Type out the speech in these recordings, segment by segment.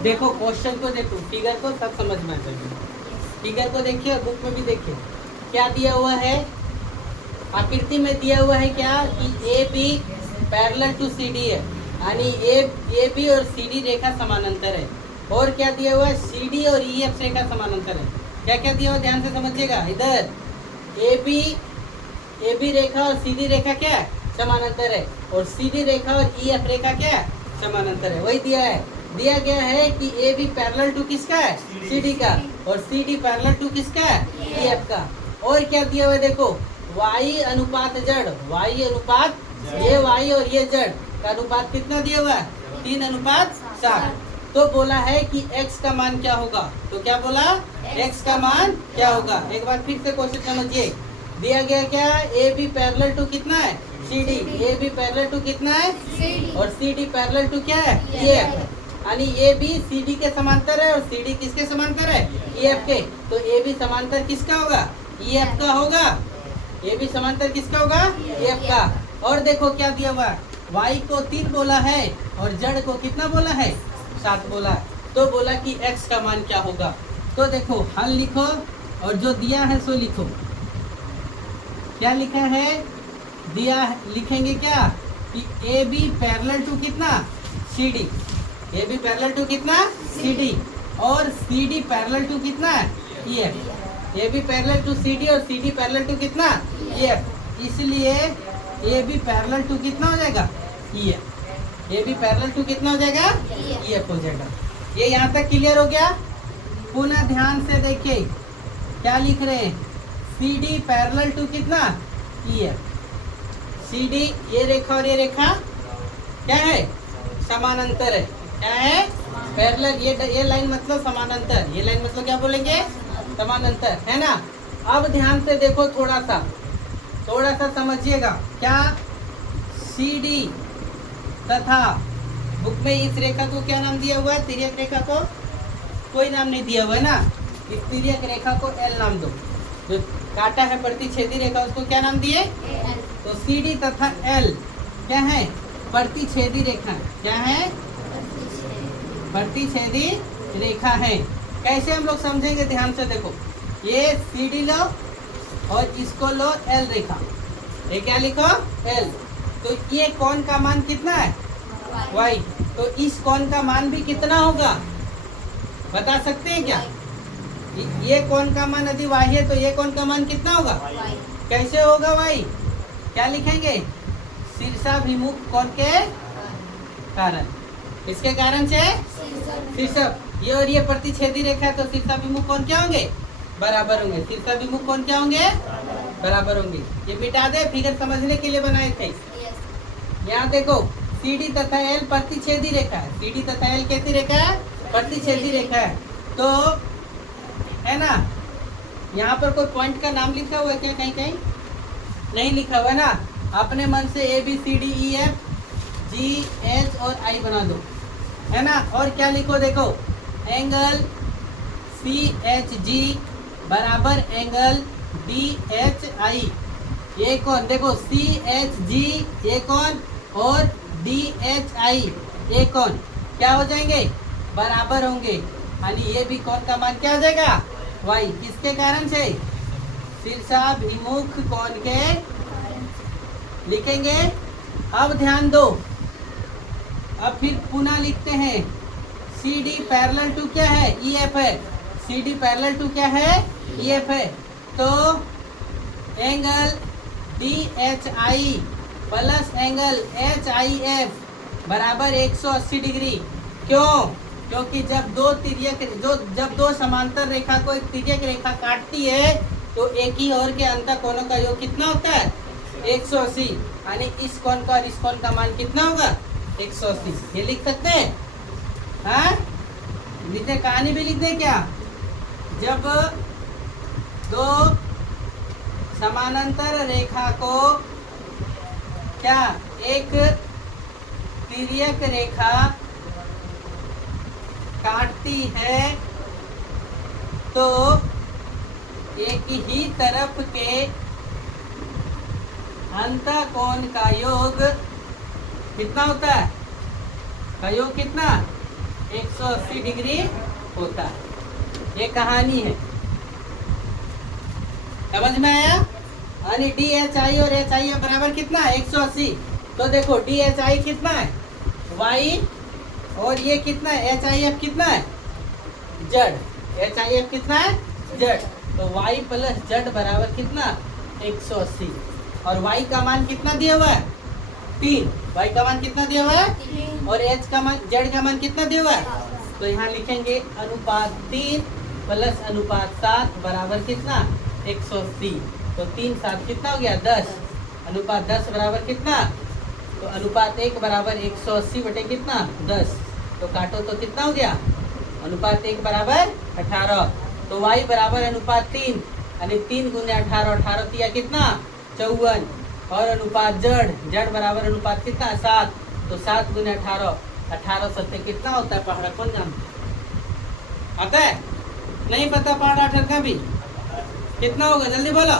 देखो क्वेश्चन को, देखो फिगर को, सब समझ में आ जाएगा। फिगर को देखिए और बुक में भी देखिए क्या दिया हुआ है। आकृति में दिया हुआ है क्या कि A B parallel to C D है, यानी ए बी और सी डी रेखा समानांतर है। और क्या दिया हुआ है, सी डी और ई एफ रेखा समानांतर है। क्या क्या दिया हुआ ध्यान से समझिएगा। इधर ए बी रेखा और सी डी रेखा क्या है, समानांतर है। और सी डी रेखा और ई एफ रेखा क्या है, समानांतर है। वही दिया है, दिया गया है कि ए बी पैरेलल टू किसका है, सी डी का, और सी डी पैरेलल टू किसका है, ई एफ का। और क्या दिया हुआ है देखो, वाई अनुपात जड़, वाई अनुपात, ये वाई और ये जड़ का अनुपात कितना दिया हुआ है, 3:7। तो बोला है कि x का मान क्या होगा, तो क्या बोला, x का मान क्या होगा। एक बार फिर से क्वेश्चन समझिए। दिया गया क्या, ए बी पैरेलल टू कितना है, C D, A B parallel to कितना है, और सी डी पैरेलल टू क्या है, ई एफ। यानी ए बी सी डी के समांतर है और सी डी किसके समांतर है, ई एफ के। तो ए बी समांतर किसका होगा, ई एफ का होगा। ए बी समांतर किसका होगा, ई एफ का। और देखो क्या दिया हुआ, y को 3 बोला है और जड़ को कितना बोला है, 7 बोला है। तो बोला कि x का मान क्या होगा। तो देखो हल लिखो और जो दिया है सो लिखो। क्या लिखा है, दिया लिखेंगे क्या कि ए बी पैरेलल टू कितना, C D, A B parallel to कितना, सी डी, और सी डी पैरेलल टू कितना, E F. A B parallel to C D और सी डी पैरेलल टू कितना, ई एफ। इसलिए ए बी पैरेलल टू कितना हो जाएगा, E F. A B parallel to कितना हो जाएगा, ई एफ हो जाएगा। ये यहाँ तक क्लियर हो गया। पुनः ध्यान से देखिए क्या लिख रहे हैं, सी डी पैरेलल टू कितना, ई एफ। सी डी ये रेखा और ये रेखा क्या है, समानांतर है। क्या है, पैरेलल। ये लाइन मतलब समानांतर, ये लाइन मतलब क्या बोलेंगे, समानांतर, है ना। अब ध्यान से देखो, थोड़ा सा समझिएगा। क्या सी डी तथा बुक में इस रेखा को क्या नाम दिया हुआ है, तिर्यक रेखा को कोई नाम नहीं दिया हुआ है ना। इस तिर्यक रेखा को एल नाम दो। जो काटा है प्रतिच्छेदी रेखा उसको क्या नाम दिए, तो सी डी तथा एल क्या है, प्रतिच्छेदी रेखा। क्या है, प्रतिच्छेदी रेखा है। कैसे हम लोग समझेंगे, ध्यान से देखो। ये सी डी लो और इसको लो एल रेखा, ये क्या लिखो, एल। तो ये कोण का मान कितना है, y। तो इस कोण का मान भी कितना होगा, बता सकते हैं क्या। ये कोण का मान यदि y है तो ये कोण का मान कितना होगा, कैसे होगा y, क्या लिखेंगे, शीर्षाभिमुख कोण के कारण। इसके कारण से शीर्ष, ये और ये प्रतिच्छेदी रेखा है तो शीर्षाभिमुख कोण क्या होंगे, बराबर होंगे। शीर्षाभिमुख कोण क्या होंगे, बराबर होंगे। ये मिटा दे, फिगर समझने के लिए बनाए थे। यहाँ देखो सी डी तथा एल प्रतिच्छेदी रेखा है, सी डी तथा एल कैसी रेखा है, प्रतिच्छेदी रेखा है। तो है ना, यहाँ पर कोई पॉइंट का नाम लिखा हुआ है क्या, कहीं कहीं नहीं लिखा हुआ है ना। अपने मन से A B C D E F G H और आई बना दो, है ना। और क्या लिखो, देखो एंगल सी एच जी बराबर एंगल डी एच आई। ये कौन, देखो सी एच जी ये कौन, और डी एच आई ये कौन, क्या हो जाएंगे, बराबर होंगे। यानी ये भी कोण का मान क्या हो जाएगा, y। किसके कारण से, शीर्षाभिमुख कोण के लिखेंगे। अब ध्यान दो, अब फिर पुनः लिखते हैं। सी डी पैरेलल टू क्या है, ई एफ है। सी डी पैरेलल टू क्या है, ई एफ है। तो angle D H I plus angle H I F बराबर 180 डिग्री। क्यों, क्योंकि जब दो समांतर रेखा को एक तिर्यक रेखा काटती है तो एक ही और के अंतर कोणों का योग कितना होता है, 180। यानी इस कोण का और इस कोण का मान कितना होगा, 180। ये लिख सकते हैं, हाँ लिखते, कहानी भी लिख दे क्या। जब दो समानांतर रेखा को क्या एक तिर्यक रेखा काटती है तो एक ही तरफ के अंतःकोण का योग कितना होता है, का योग कितना, 180 डिग्री होता है। ये कहानी है, समझ में आया? यानी डी एच आई और एच आई एफ बराबर कितना है? 180। तो देखो डी एच आई कितना है? वाई, और ये कितना है? एच आई एफ कितना है? जेड। एच आई एफ कितना है? जेड। तो वाई प्लस जेड बराबर कितना? 180। और वाई का मान कितना दिया हुआ है? 3। वाई का मान कितना दिया हुआ है? 3। और एच का मान, जेड का मान कितना दिया हुआ है? तो यहाँ लिखेंगे अनुपात 3 प्लस अनुपात 7 बराबर कितना? 180। तो 3 7 कितना हो गया? 10। अनुपात 10 बराबर कितना? तो अनुपात 1 बराबर 180 बटे कितना? 10। तो काटो तो कितना हो गया? अनुपात 1 बराबर 18। तो y बराबर अनुपात 3, यानी 3 गुने 18, 18 किया कितना? 54। और अनुपात जेड बराबर अनुपात कितना? 7। तो 7 गुने 18, 18 सत्ते कितना होता है? पहाड़ा कौन जानता आता है? नहीं पता पहाड़ा 18 का भी कितना होगा? जल्दी बोलो।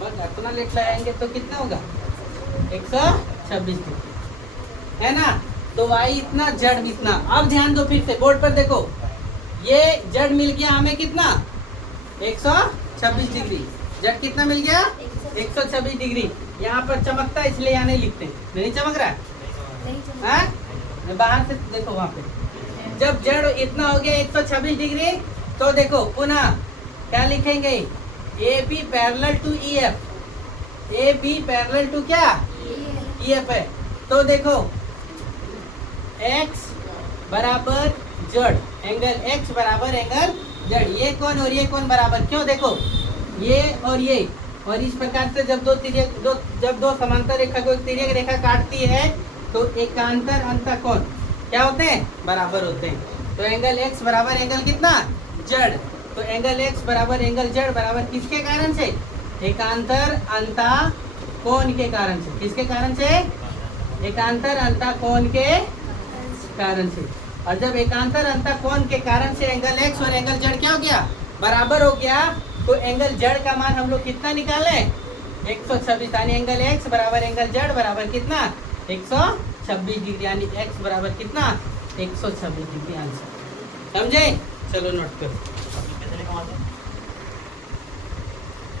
बस अपना लेट लगाएंगे तो कितना होगा? 126 डिग्री है ना। तो y इतना, जेड इतना। अब ध्यान दो, फिर से बोर्ड पर देखो, ये जेड मिल गया हमें कितना? 126 डिग्री। जेड कितना मिल गया? 126 डिग्री। यहाँ पर चमकता है इसलिए यहाँ नहीं लिखते। नहीं चमक रहा है? मैं बाहर से देखो, वहाँ पे जब जेड इतना हो गया 126 डिग्री, तो देखो पुनः क्या लिखेंगे? A B parallel to E F. A B parallel to क्या? ई एफ है। तो देखो x बराबर जेड, एंगल x बराबर एंगल जेड। ये कौन और ये कौन बराबर? क्यों? देखो ये और ये, और इस प्रकार से जब दो समांतर रेखा को एक तिर्यक रेखा काटती है तो एकांतर अंतः कोण क्या होते हैं? बराबर होते हैं। तो एंगल x बराबर एंगल कितना? जेड। तो एंगल x बराबर एंगल जेड बराबर किसके कारण से? एकांतर अंतः कोण के कारण से। किसके कारण से? एकांतर अंतः कोण के कारण से। और जब एकांतर अंतः कोण के कारण से एंगल x और एंगल जेड क्या हो गया? बराबर हो गया। तो एंगल जेड का मान हम लोग कितना निकाले? 126। यानी एंगल x बराबर एंगल जेड बराबर कितना? 126 डिग्री। यानी x बराबर कितना? 126 डिग्री। आंसर समझे? चलो नोट करो।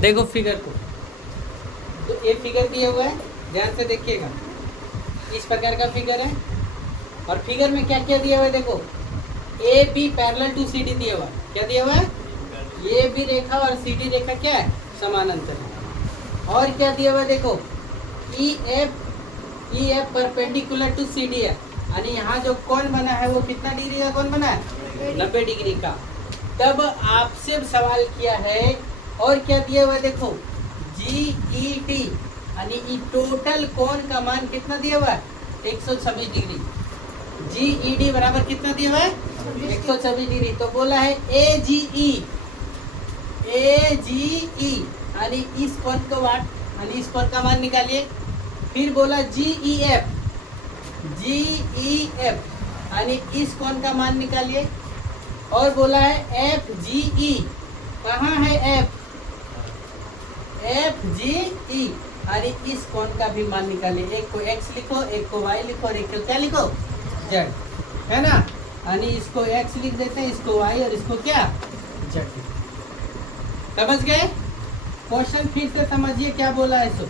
देखो फिगर को, तो ये फिगर दिया हुआ है, ध्यान से देखिएगा। इस प्रकार का फिगर है, और फिगर में क्या क्या दिया हुआ है? देखो A B parallel to C D दिया हुआ है। क्या दिया हुआ है? ये बी रेखा और सी डी रेखा क्या है? समानांतर है। और क्या दिया हुआ है? देखो E F perpendicular to C D है। यानी यहाँ जो कोण बना है वो कितना डिग्री का कोण बना है? 90 डिग्री का। तब आपसे सवाल किया है, और क्या दिया हुआ है? देखो GED, यानी टोटल कोण का मान कितना दिया हुआ है? 126 डिग्री। GED बराबर कितना दिया हुआ है? 126 डिग्री। तो बोला है AGE, यानी इस कोण को वाट, यानी इस कोण का मान निकालिए। फिर बोला GEF, यानी इस कोण का मान निकालिए। और बोला है FGE, कहाँ है FGE, यानी इस कोण का भी मान निकालिए। एक को x लिखो, एक को y लिखो, और एक को क्या लिखो? z, है ना। यानी इसको x लिख देते हैं, इसको y, और इसको क्या? z। समझ गए? क्वेश्चन फिर से समझिए क्या बोला है। सो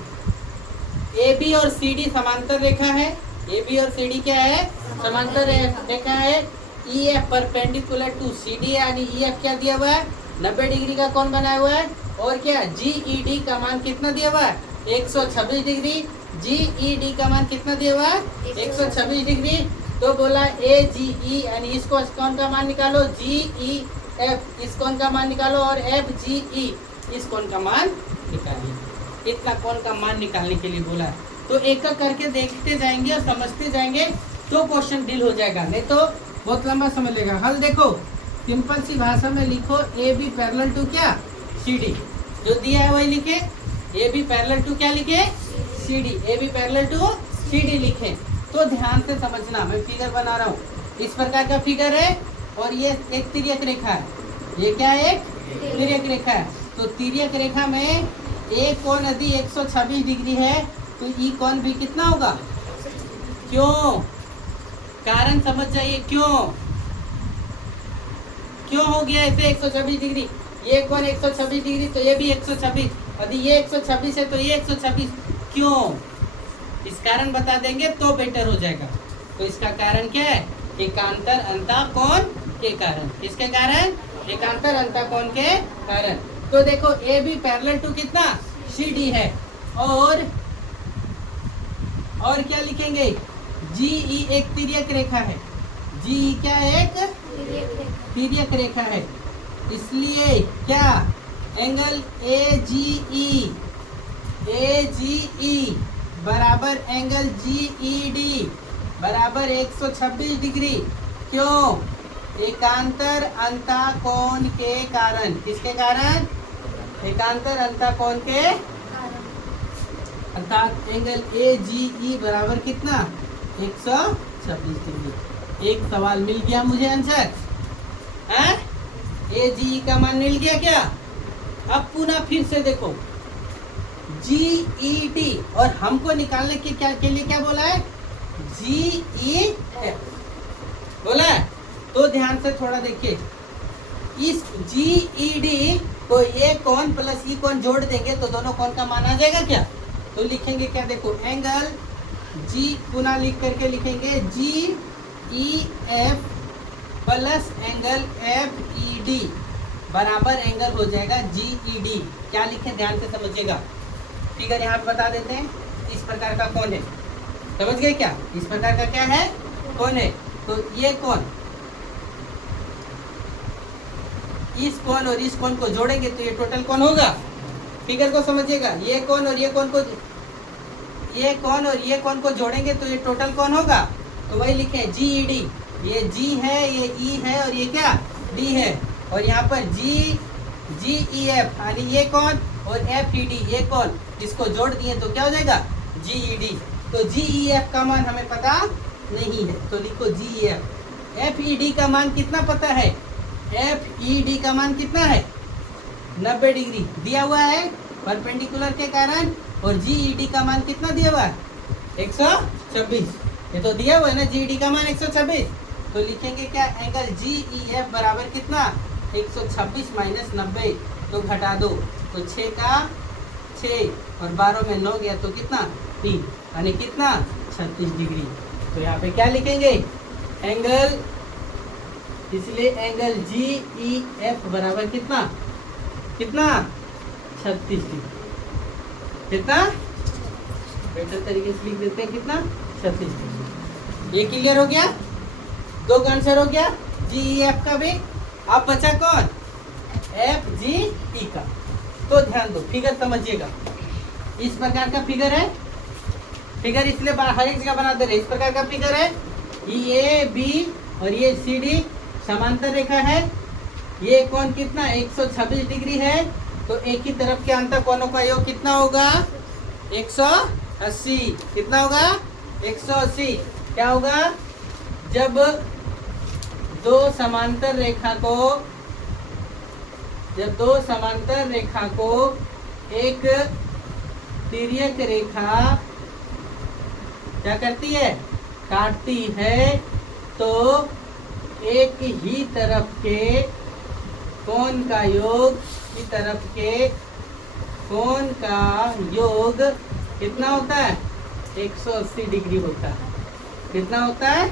AB और CD समांतर रेखा है। AB और CD क्या है? समांतर रेखा है। EF परपेंडिकुलर टू CD, यानी EF क्या दिया हुआ है? 90 डिग्री का कोण बनाया हुआ है। और क्या? GED का मान कितना दिया हुआ है? 126 डिग्री। GED का मान कितना दिया हुआ है? 126 डिग्री। तो बोला AGE, यानी इस कोण का मान निकालो। GEF इस कोण का मान निकालो, और FGE इस कोण का मान निकालिए। इतना कोण का मान निकालने के लिए बोला है। तो एक एक करके देखते जाएंगे और समझते जाएंगे तो क्वेश्चन डील हो जाएगा, नहीं तो बहुत लंबा समझ लेगा। हल देखो, सिंपल सी भाषा में लिखो AB पैरेलल टू क्या? CD। जो दिया है वही लिखे। AB पैरेलल टू क्या लिखे? CD। AB parallel to CD लिखे। तो ध्यान से समझना, मैं फिगर बना रहा हूँ। इस प्रकार का फिगर है, और ये एक तिर्यक रेखा है। ये क्या है? एक तिर्यक रेखा है। तो तिर्यक रेखा में एक कोण यदि 126 डिग्री है, तो ई कोण भी कितना होगा? क्यों? कारण समझ जाइए क्यों क्यों हो गया ऐसे 126 डिग्री। ये कोण 126 डिग्री तो ये भी 126, यदि ये 126 है तो ये 126, क्यों? इस कारण बता देंगे तो बेटर हो जाएगा। तो इसका कारण क्या है? एकांतर अंतःकोण के कारण। किसके कारण? एकांतर अंतःकोण के कारण। तो देखो ए बी पैरेलल टू कितना सी डी है, और क्या लिखेंगे? जी ई एक तिर्यक रेखा है। जी ई क्या है? एक तिर्यक रेखा है। इसलिए क्या एंगल ए जी ई बराबर एंगल जी ई डी बराबर 126 डिग्री। क्यों? एकांतर अंतःकोण के कारण। किसके कारण? एकांतर अंतःकोण के अर्थात एंगल ए जी ई बराबर कितना? 126 डिग्री। एक सवाल मिल गया मुझे आंसर है? ए जी ई का मान मिल गया क्या? अब पुनः फिर से देखो जी ई डी, और हमको निकालने के लिए क्या बोला है? जी ई एफ बोला है। तो ध्यान से थोड़ा देखिए, इस जी ई डी को ये कोण प्लस ई कोण जोड़ देंगे तो दोनों कोण का मान आ जाएगा क्या? तो लिखेंगे क्या? देखो एंगल जी, पुनः लिख करके लिखेंगे G E F plus angle F E D बराबर एंगल हो जाएगा जी ई डी। क्या लिखें? ध्यान से समझिएगा। फिगर यहाँ पे बता देते हैं। इस प्रकार का कोण है, समझ गए क्या? इस प्रकार का क्या है? कोण है। तो ये कोण, इस कोण और इस कोण को जोड़ेंगे तो ये टोटल कोण होगा। फिगर को समझिएगा। ये कोण और ये कोण को, ये कोण और ये कोण को जोड़ेंगे तो ये टोटल कोण होगा। तो वही लिखें जी ई डी। ये जी है, ये ई है, और ये क्या? डी है। और यहाँ पर जी ई एफ यानी ये कोण और एफ ई डी ये कोण, इसको जोड़ दिए तो क्या हो जाएगा? जी ई डी। तो जी ई एफ का मान हमें पता नहीं है, तो लिखो G E F. F E D का मान कितना पता है? एफ ई डी का मान कितना है? 90 डिग्री दिया हुआ है परपेंडिकुलर के कारण। और जी ई डी का मान कितना दिया हुआ है? 126। ये तो दिया हुआ है ना, जी ई डी का मान 126। तो लिखेंगे क्या? एंगल जी ई एफ बराबर कितना? 126 माइनस 90, तो घटा दो तो 6 का 6 और 12 में 9 गया तो कितना? 3, यानी कितना? 36 डिग्री। तो यहाँ पे क्या लिखेंगे? एंगल, इसलिए एंगल जी ई एफ बराबर कितना? 36 डिग्री। कितना? बेटर तरीके से लिख देते हैं कितना? 36 डिग्री। ये क्लियर हो गया? 2 का आंसर हो गया जी ई एफ का भी। अब बचा कौन? एफ जी ई का। तो ध्यान दो, फिगर समझिएगा। इस प्रकार का फिगर है। फिगर इसलिए हर एक जगह बना दे रहे। इस प्रकार का फिगर है। ये बी और ये सी डी समांतर रेखा है। ये कोण कितना? 126 डिग्री है। तो एक ही तरफ के अंतर कोणों का योग कितना होगा? 180। कितना होगा? 180। क्या होगा? जब दो समांतर रेखा को एक तिर्यक रेखा क्या करती है? काटती है, तो एक ही तरफ के कोण का योग, की तरफ के कोण का योग कितना होता है? 180 डिग्री होता है। कितना होता है?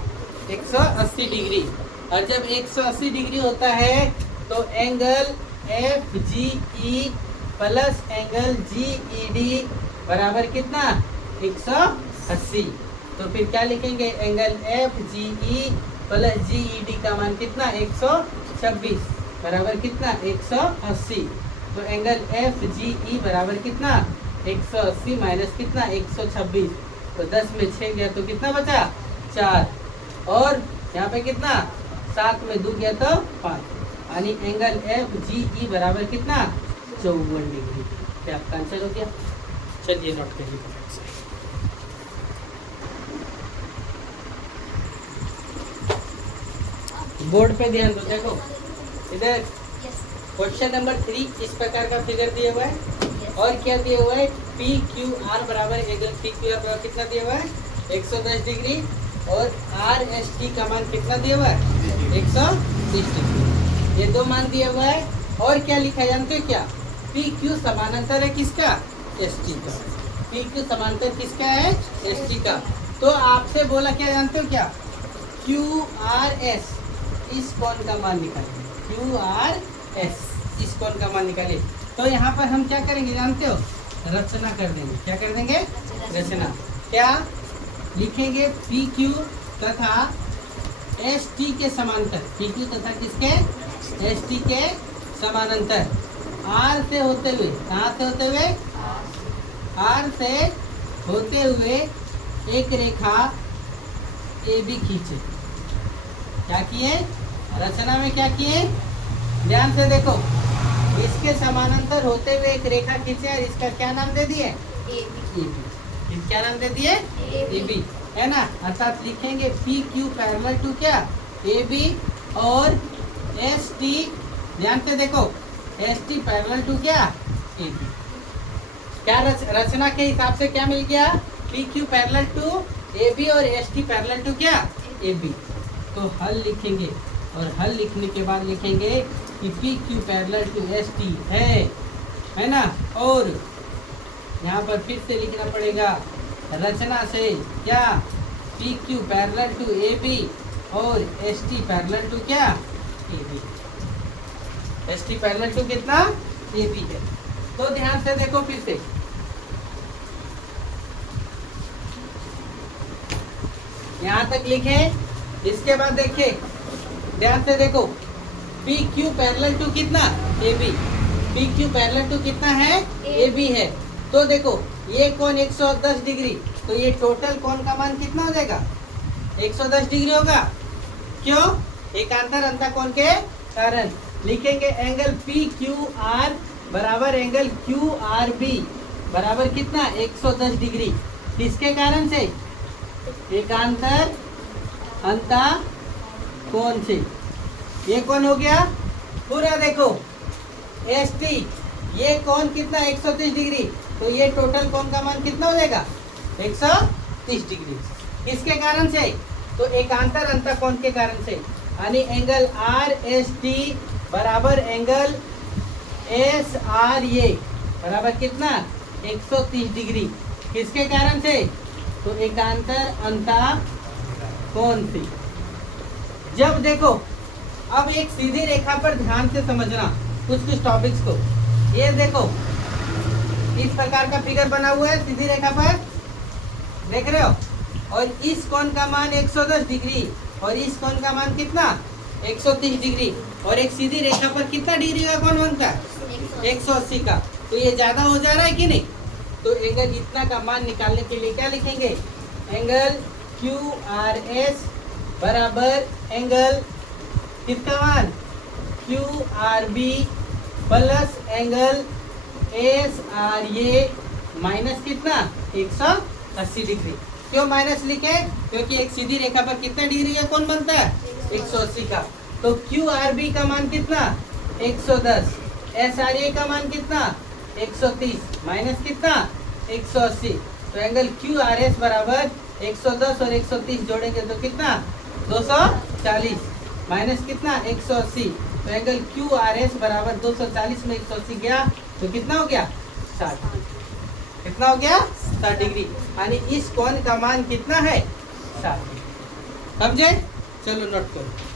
180 डिग्री। और जब 180 डिग्री होता है तो angle F G E plus angle G E D बराबर कितना? 180। तो फिर क्या लिखेंगे? Angle F G E plus G E D का मान कितना? 126 बराबर कितना? 180। तो एंगल एफ जी ई बराबर कितना? 180 माइनस कितना? 126। तो 10 में 6 गया तो कितना बचा? 4। और यहाँ पे कितना? 7 में 2 गया तो 5, यानी एंगल एफ जी ई बराबर कितना? 54 डिग्री। क्या आपका आंसर हो गया? चलिए नोट करिए। बोर्ड पे ध्यान दो। देखो इधर क्वेश्चन नंबर 3 इस प्रकार का फिगर दिया हुआ है। और क्या दिया हुआ है? पी क्यू आर बराबर एंगल पी क्यू आर बराबर कितना दिया हुआ है? 110 डिग्री। और आर एस टी का मान कितना दिया हुआ है 130 डिग्री। ये दो मान दिया हुआ है। और क्या लिखा है जानते हो क्या? पी क्यू समानांतर है किसका? एस टी का। पी क्यू समानांतर किसका है? एस टी का। तो आपसे बोला क्या जानते हो क्या? क्यू आर एस इस कोण का मान निकालिए। क्यू आर एस इस कोण का मान निकालिए। तो यहाँ पर हम क्या करेंगे जानते हो? रचना कर देंगे। क्या कर देंगे? रचना। क्या लिखेंगे? पी क्यू तथा एस टी के समांतर। पी क्यू तथा किसके? एस टी के समानांतर आर से होते हुए, कहाँ से होते हुए? आर से होते हुए एक रेखा ए बी खींचे। क्या किए? रचना में क्या किए? ध्यान से देखो, इसके समानांतर होते हुए एक रेखा खींचे और इसका क्या नाम दे दिए? A B. क्या नाम दे दिए? ए बी, है ना। अर्थात लिखेंगे पी क्यू पैरेलल टू क्या? ए बी और एस टी, ध्यान से देखो, एस टी पैरेलल टू क्या? A B. क्या रचना के हिसाब से क्या मिल गया? P Q parallel to A B और एस टी पैरेलल टू क्या? A B. तो हल लिखेंगे और हल लिखने के बाद लिखेंगे कि P Q parallel to S T है ना। और यहाँ पर फिर से लिखना पड़ेगा रचना से क्या? P Q parallel to A B और एस टी पैरेलल टू क्या? A B. S T parallel to कितना? ए बी है। तो ध्यान से देखो फिर से, यहाँ तक लिखे। इसके बाद देखिए, ध्यान से देखो, पी क्यू पैरेलल टू कितना? A B. P Q parallel to कितना है? ए बी है। तो देखो ये कोण 110 डिग्री, तो ये टोटल कोण का मान कितना हो जाएगा? 110 डिग्री होगा। क्यों? एकांतर अंतः कोण के कारण। लिखेंगे एंगल पी क्यू आर बराबर एंगल क्यू आर बी बराबर कितना? 110 डिग्री। किसके कारण से? एकांतर अंतः कोण से। ये कोण हो गया पूरा। देखो एस टी, ये कोण कितना? 130 डिग्री। तो ये टोटल कोण का मान कितना हो जाएगा? 130 डिग्री। किसके कारण से? तो एकांतर अंतः कोण के कारण से। यानी एंगल आर एस टी बराबर एंगल एस आर ए बराबर कितना? 130 डिग्री। किसके कारण से? तो एकांतर अंतः कोण से। जब देखो, अब एक सीधी रेखा पर ध्यान से समझना कुछ टॉपिक्स को। ये देखो, इस प्रकार का फिगर बना हुआ है सीधी रेखा पर, देख रहे हो? और इस कोण का मान 110 डिग्री और इस कोण का मान कितना? 130 डिग्री। और एक सीधी रेखा पर कितना डिग्री का कोण बनता है? 180 का। तो ये ज्यादा हो जा रहा है कि नहीं? तो एंगल इतना का मान निकालने के लिए क्या लिखेंगे? एंगल क्यू आर एस बराबर एंगल कितना मान? Q R B plus angle S R A minus कितना? 180 डिग्री। क्यों माइनस लिखे? क्योंकि एक सीधी रेखा पर कितना डिग्री का कोण बनता है? 180 का। तो क्यू आर बी का मान कितना? 110। एस आर ए का मान कितना? 130 माइनस कितना? 180। तो एंगल क्यू आर एस बराबर 110 और 130 जोड़ेंगे तो कितना? 240 माइनस कितना? 180। तो एंगल क्यू आर एस बराबर 240 में 180 गया तो कितना हो गया? 60। कितना हो गया? 60 डिग्री। यानी इस कोण का मान कितना है? 60। समझे? चलो नोट करो।